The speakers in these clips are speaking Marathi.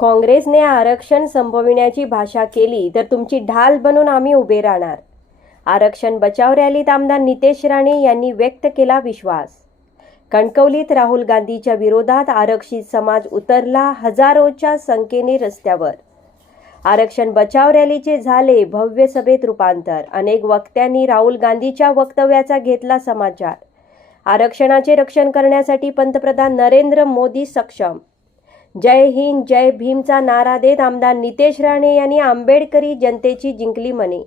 काँग्रेसने आरक्षण संपविण्याची भाषा केली तर तुमची ढाल बनून आम्ही उभे राहणार. आरक्षण बचाव रॅलीत आमदार नितेश राणे यांनी व्यक्त केला विश्वास. कणकवलीत राहुल गांधीच्या विरोधात आरक्षित समाज उतरला हजारोच्या संख्येने रस्त्यावर. आरक्षण बचाव रॅलीचे झाले भव्य सभेत रूपांतर. अनेक वक्त्यांनी राहुल गांधीच्या वक्तव्याचा घेतला समाचार. आरक्षणाचे रक्षण करण्यासाठी पंतप्रधान नरेंद्र मोदी सक्षम जय हिंद जय भीमचा नारा देत आमदार नितेश राणे यांनी आंबेडकरी जनतेची जिंकली मने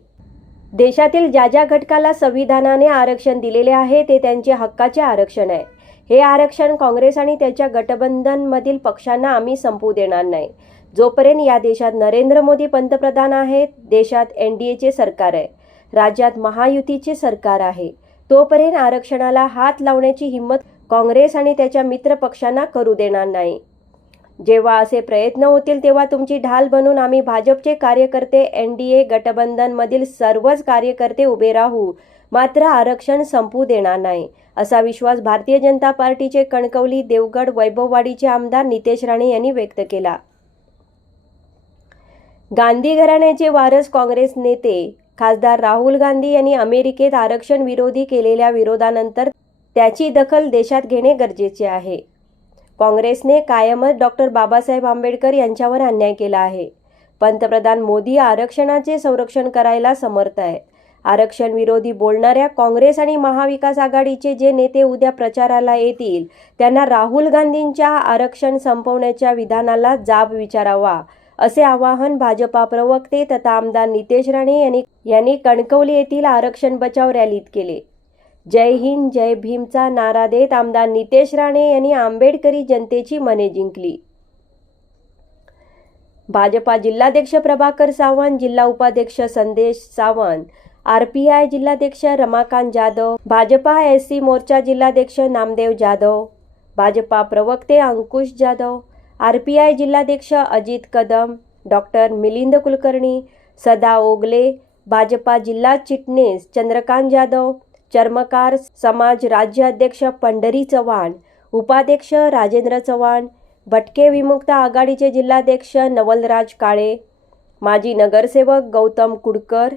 देशातील ज्या ज्या घटकाला संविधानाने आरक्षण दिलेले आहे ते त्यांचे हक्काचे आरक्षण आहे. हे आरक्षण काँग्रेस आणि त्याच्या गठबंधनमधील पक्षांना आम्ही संपू देणार नाही. जोपर्यंत या देशात नरेंद्र मोदी पंतप्रधान आहेत देशात एन डी एचे सरकार आहे. राज्यात महायुतीचे सरकार आहे. तोपर्यंत आरक्षणाला हात लावण्याची हिंमत काँग्रेस आणि त्याच्या मित्र पक्षांना करू देणार नाही. जेव्हा असे प्रयत्न होतील तेव्हा तुमची ढाल बनून आम्ही भाजपचे कार्यकर्ते एन डी ए गठबंधनमधील सर्वच कार्यकर्ते उभे राहू. मात्र आरक्षण संपू देणार नाही. असा विश्वास भारतीय जनता पार्टीचे कणकवली देवगड वैभववाडीचे आमदार नितेश राणे यांनी व्यक्त केला. गांधी घराण्याचे वारस काँग्रेस नेते खासदार राहुल गांधी यांनी अमेरिकेत आरक्षण विरोधी केलेल्या विरोधानंतर त्याची दखल देशात घेणे गरजेचे आहे. काँग्रेसने कायमच डॉक्टर बाबासाहेब आंबेडकर यांच्यावर अन्याय केला आहे. पंतप्रधान मोदी आरक्षणाचे संरक्षण करायला समर्थ आहेत. आरक्षण विरोधी बोलणाऱ्या काँग्रेस आणि महाविकास आघाडीचे जे नेते उद्या प्रचाराला येतील त्यांना राहुल गांधींच्या आरक्षण संपवण्याच्या विधानाला जाब विचारावा असे आवाहन भाजपा प्रवक्ते तथा आमदार नितेश राणे यांनी यांनी कणकवली येथील आरक्षण बचाव रॅलीत केले. जय हिंद जय भीमचा नारा देत आमदार नितेश राणे यांनी आंबेडकरी जनतेची मने जिंकली. भाजपा जिल्हाध्यक्ष प्रभाकर सावंत जिल्हा उपाध्यक्ष संदेश सावंत आर पी आय जिल्हाध्यक्ष रमाकांत जाधव भाजपा एस सी मोर्चा जिल्हाध्यक्ष नामदेव जाधव भाजपा प्रवक्ते Ankush Jadhav R P I जिल्हाध्यक्ष अजित कदम डॉक्टर मिलिंद कुलकर्णी सदा ओगले भाजपा जिल्हा चिटणीस चंद्रकांत जाधव चर्मकार समाज राज्याध्यक्ष पंढरी चव्हाण उपाध्यक्ष राजेंद्र चव्हाण भटके विमुक्त आघाडीचे जिल्हाध्यक्ष नवलराज काळे माजी नगरसेवक गौतम कुडकर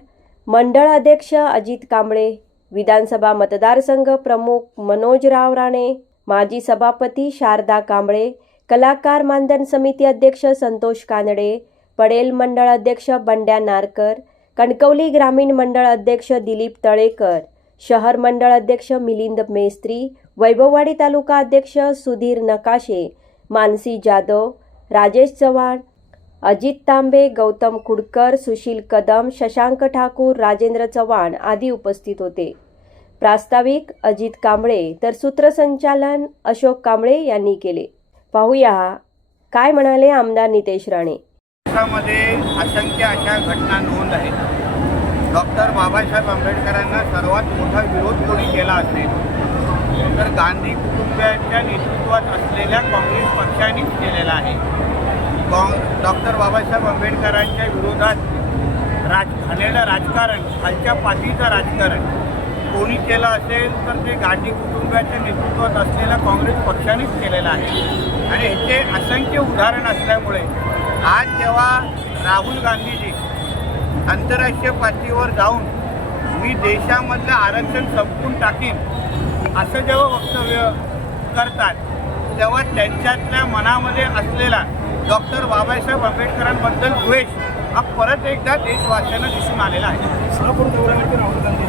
मंडळ अध्यक्ष अजित कांबळे विधानसभा मतदारसंघ प्रमुख मनोजराव राणे माजी सभापती शारदा कांबळे कलाकार मानधन समिती अध्यक्ष संतोष कानडे पडेल मंडळ अध्यक्ष बंड्या नारकर कणकवली ग्रामीण मंडळ अध्यक्ष दिलीप तळेकर शहर मंडळ अध्यक्ष मिलिंद मेस्त्री वैभववाडी तालुका अध्यक्ष सुधीर नकाशे मानसी जाधव राजेश चव्हाण अजित तांबे गौतम कुडकर सुशील कदम शशांक ठाकूर राजेंद्र चव्हाण आदी उपस्थित होते. प्रास्ताविक अजित कांबळे तर सूत्रसंचालन अशोक कांबळे यांनी केले. पाहूया काय म्हणाले आमदार नितेश राणे. देशामध्ये असंख्य अशा घटना नोंद आहेत. डॉक्टर बाबासाहेब आंबेडकरांना सर्वात मोठा विरोध कोणी केला असेल तर गांधी कुटुंबियांच्या नेतृत्वात असलेल्या काँग्रेस पक्षानेच केलेला आहे. कॉंग डॉक्टर बाबासाहेब आंबेडकरांच्या विरोधात राज झालेलं राजकारण खालच्या पातळीचं राजकारण कोणी केलं असेल तर ते गांधी कुटुंबाच्या नेतृत्वात असलेल्या काँग्रेस पक्षानेच केलेलं आहे. आणि ह्याचे असंख्य उदाहरण असल्यामुळे आज जेव्हा राहुल गांधीजी आंतरराष्ट्रीय पातळीवर जाऊन मी देशामधलं आरक्षण संपवून टाकीन असं जेव्हा वक्तव्य करतात तेव्हा त्यांच्यातल्या मनामध्ये असलेला डॉक्टर बाबासाहेब आंबेडकरांबद्दल द्वेष हा परत एकदा देशवासियांना दिसून आलेला आहे. सोलापूर दौऱ्यावरती राहुल गांधी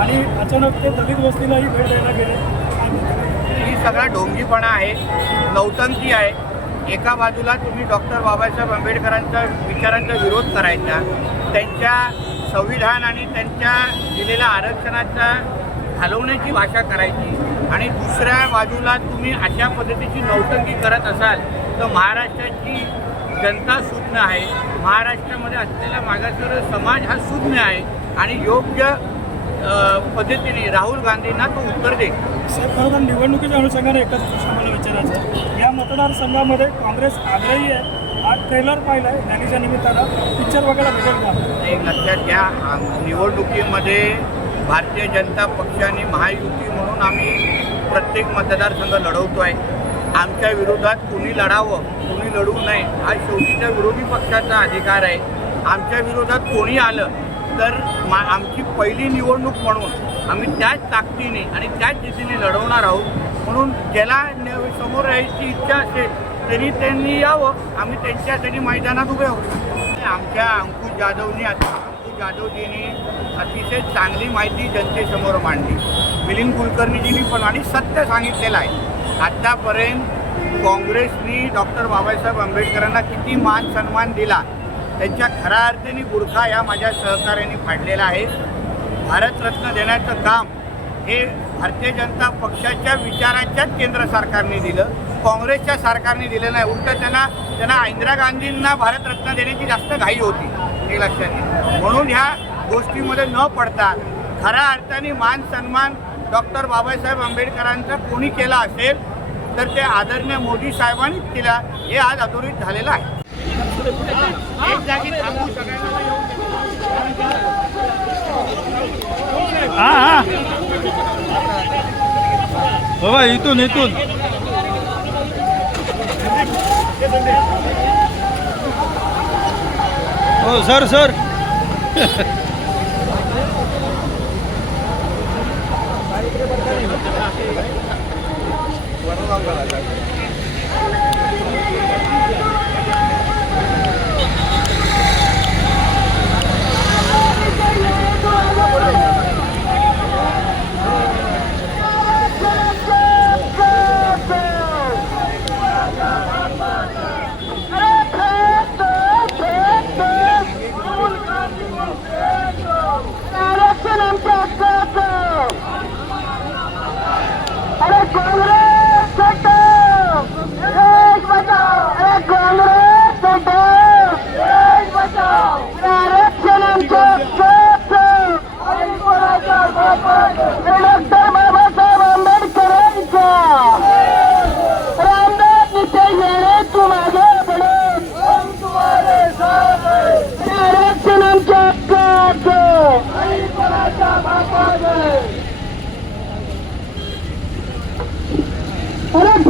आणि अचानक ते दलित वस्तीलाही भेट द्यायला गेले. ही सगळा ढोंगीपणा आहे नौटंकी आहे. एका बाजूला तुम्ही डॉक्टर बाबासाहेब आंबेडकरांच्या विचारांचा विरोध करायचा त्यांच्या संविधान आणि त्यांच्या दिलेल्या आरक्षणाचा घालवण्याची भाषा करायची. आणि दुसऱ्या बाजूला तुम्ही अशा पद्धतीची नौटंकी करत असाल तर महाराष्ट्राची जनता सुज्ञ आहे. महाराष्ट्रामध्ये असलेला मागासवर्ग समाज हा सुज्ञ आहे. आणि योग्य पद्धतीने राहुल गांधींना तो उत्तर दे साहेब खरं तर निवडणुकीच्या अनुषंगाने एकच प्रश्न मला विचारायचा या मतदारसंघामध्ये काँग्रेस आग्रही आहे हा ट्रेलर पाहिला आहे रॅलीच्या निमित्तानं. पिक्चर बघायला भेटेल का? एक लक्षात घ्या आम निवडणुकीमध्ये भारतीय जनता पक्षाने महायुती म्हणून आम्ही प्रत्येक मतदारसंघ लढवतो आहे आमच्या विरोधात कुणी लढावं कुणी लढू नये हा शेवटीच्या विरोधी पक्षाचा अधिकार आहे. आमच्या विरोधात कोणी आलं तर मा आमची पहिली निवडणूक म्हणून आम्ही त्याच ताकदीने आणि त्याच जिद्दीने लढवणार आहोत. म्हणून ज्याला न- समोर यायची इच्छा असेल तरी त्यांनी यावं. आम्ही त्यांच्यासाठी मैदानात उभे आहोत. आमच्या अंकुश जाधवनी अंकुश जाधवजींनी अतिशय चांगली माहिती जनतेसमोर मांडली. मिलिंद कुलकर्णीजींनी पण आणि सत्य सांगितलेलं आहे. आत्तापर्यंत काँग्रेसनी डॉक्टर बाबासाहेब आंबेडकरांना किती मान सन्मान दिला? त्यांच्या खऱ्या अर्थाने गुरखा या माझ्या सहकार्याने फाडलेला आहे. भारतरत्न देण्याचं काम हे भारतीय जनता पक्षाच्या विचाराच्याच केंद्र सरकारने दिलं काँग्रेसच्या सरकारने दिलं नाही. उलट त्यांना त्यांना इंदिरा गांधींना भारतरत्न देण्याची जास्त घाई होती हे लक्षात घ्या. म्हणून ह्या गोष्टीमध्ये न पडता खऱ्या अर्थाने मान सन्मान डॉक्टर बाबासाहेब आंबेडकरांचा कोणी केला असेल तर ते आदरणीय मोदी साहेबांनीच केला हे आज अधोरित झालेलं आहे. एक बाबा इथून इथून. हो सर सर. কংগ্রেস! ওরা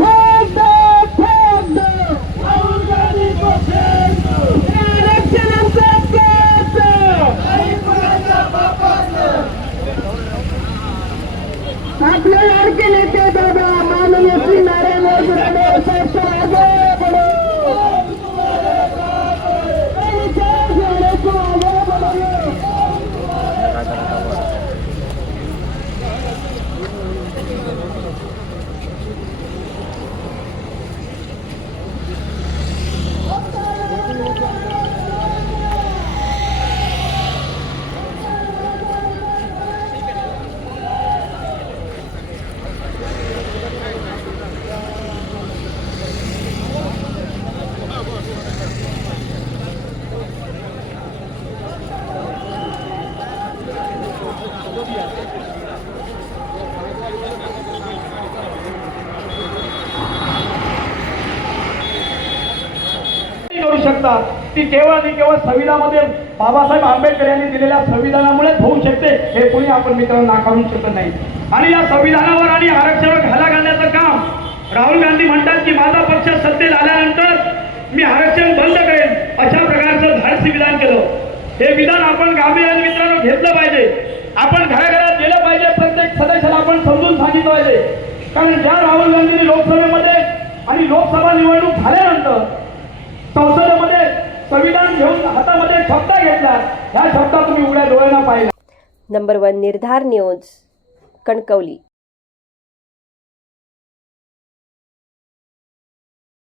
शकतात. ती केवळ आणि केवळ संविधानामध्ये बाबासाहेब आंबेडकर यांनी दिलेल्या संविधानामुळेच होऊ शकते हे कोणी आपण मित्रांनो नाकारू शकत नाही. आणि या संविधानावर आणि आरक्षणावर घाला घालण्याचं काम राहुल गांधी म्हणतात की माझा पक्ष सत्तेत आल्यानंतर मी आरक्षण बंद करेन. अशा प्रकारचं धाडसी विधान केलं. हे विधान आपण गांभीर्याने मित्रांनो घेतलं पाहिजे. आपण घराघरात गेलं पाहिजे. प्रत्येक सदस्याला आपण समजून सांगितलं पाहिजे. कारण ज्या राहुल गांधींनी लोकसभेमध्ये आणि लोकसभा निवडणूक झाल्यानंतर संसदेमध्ये संविधान घेऊन हातामध्ये शब्द घेतला. ह्या शब्दात तुम्ही उघड्या डोळ्यांना पाहिला. Number one Nirdhar news Kankavli.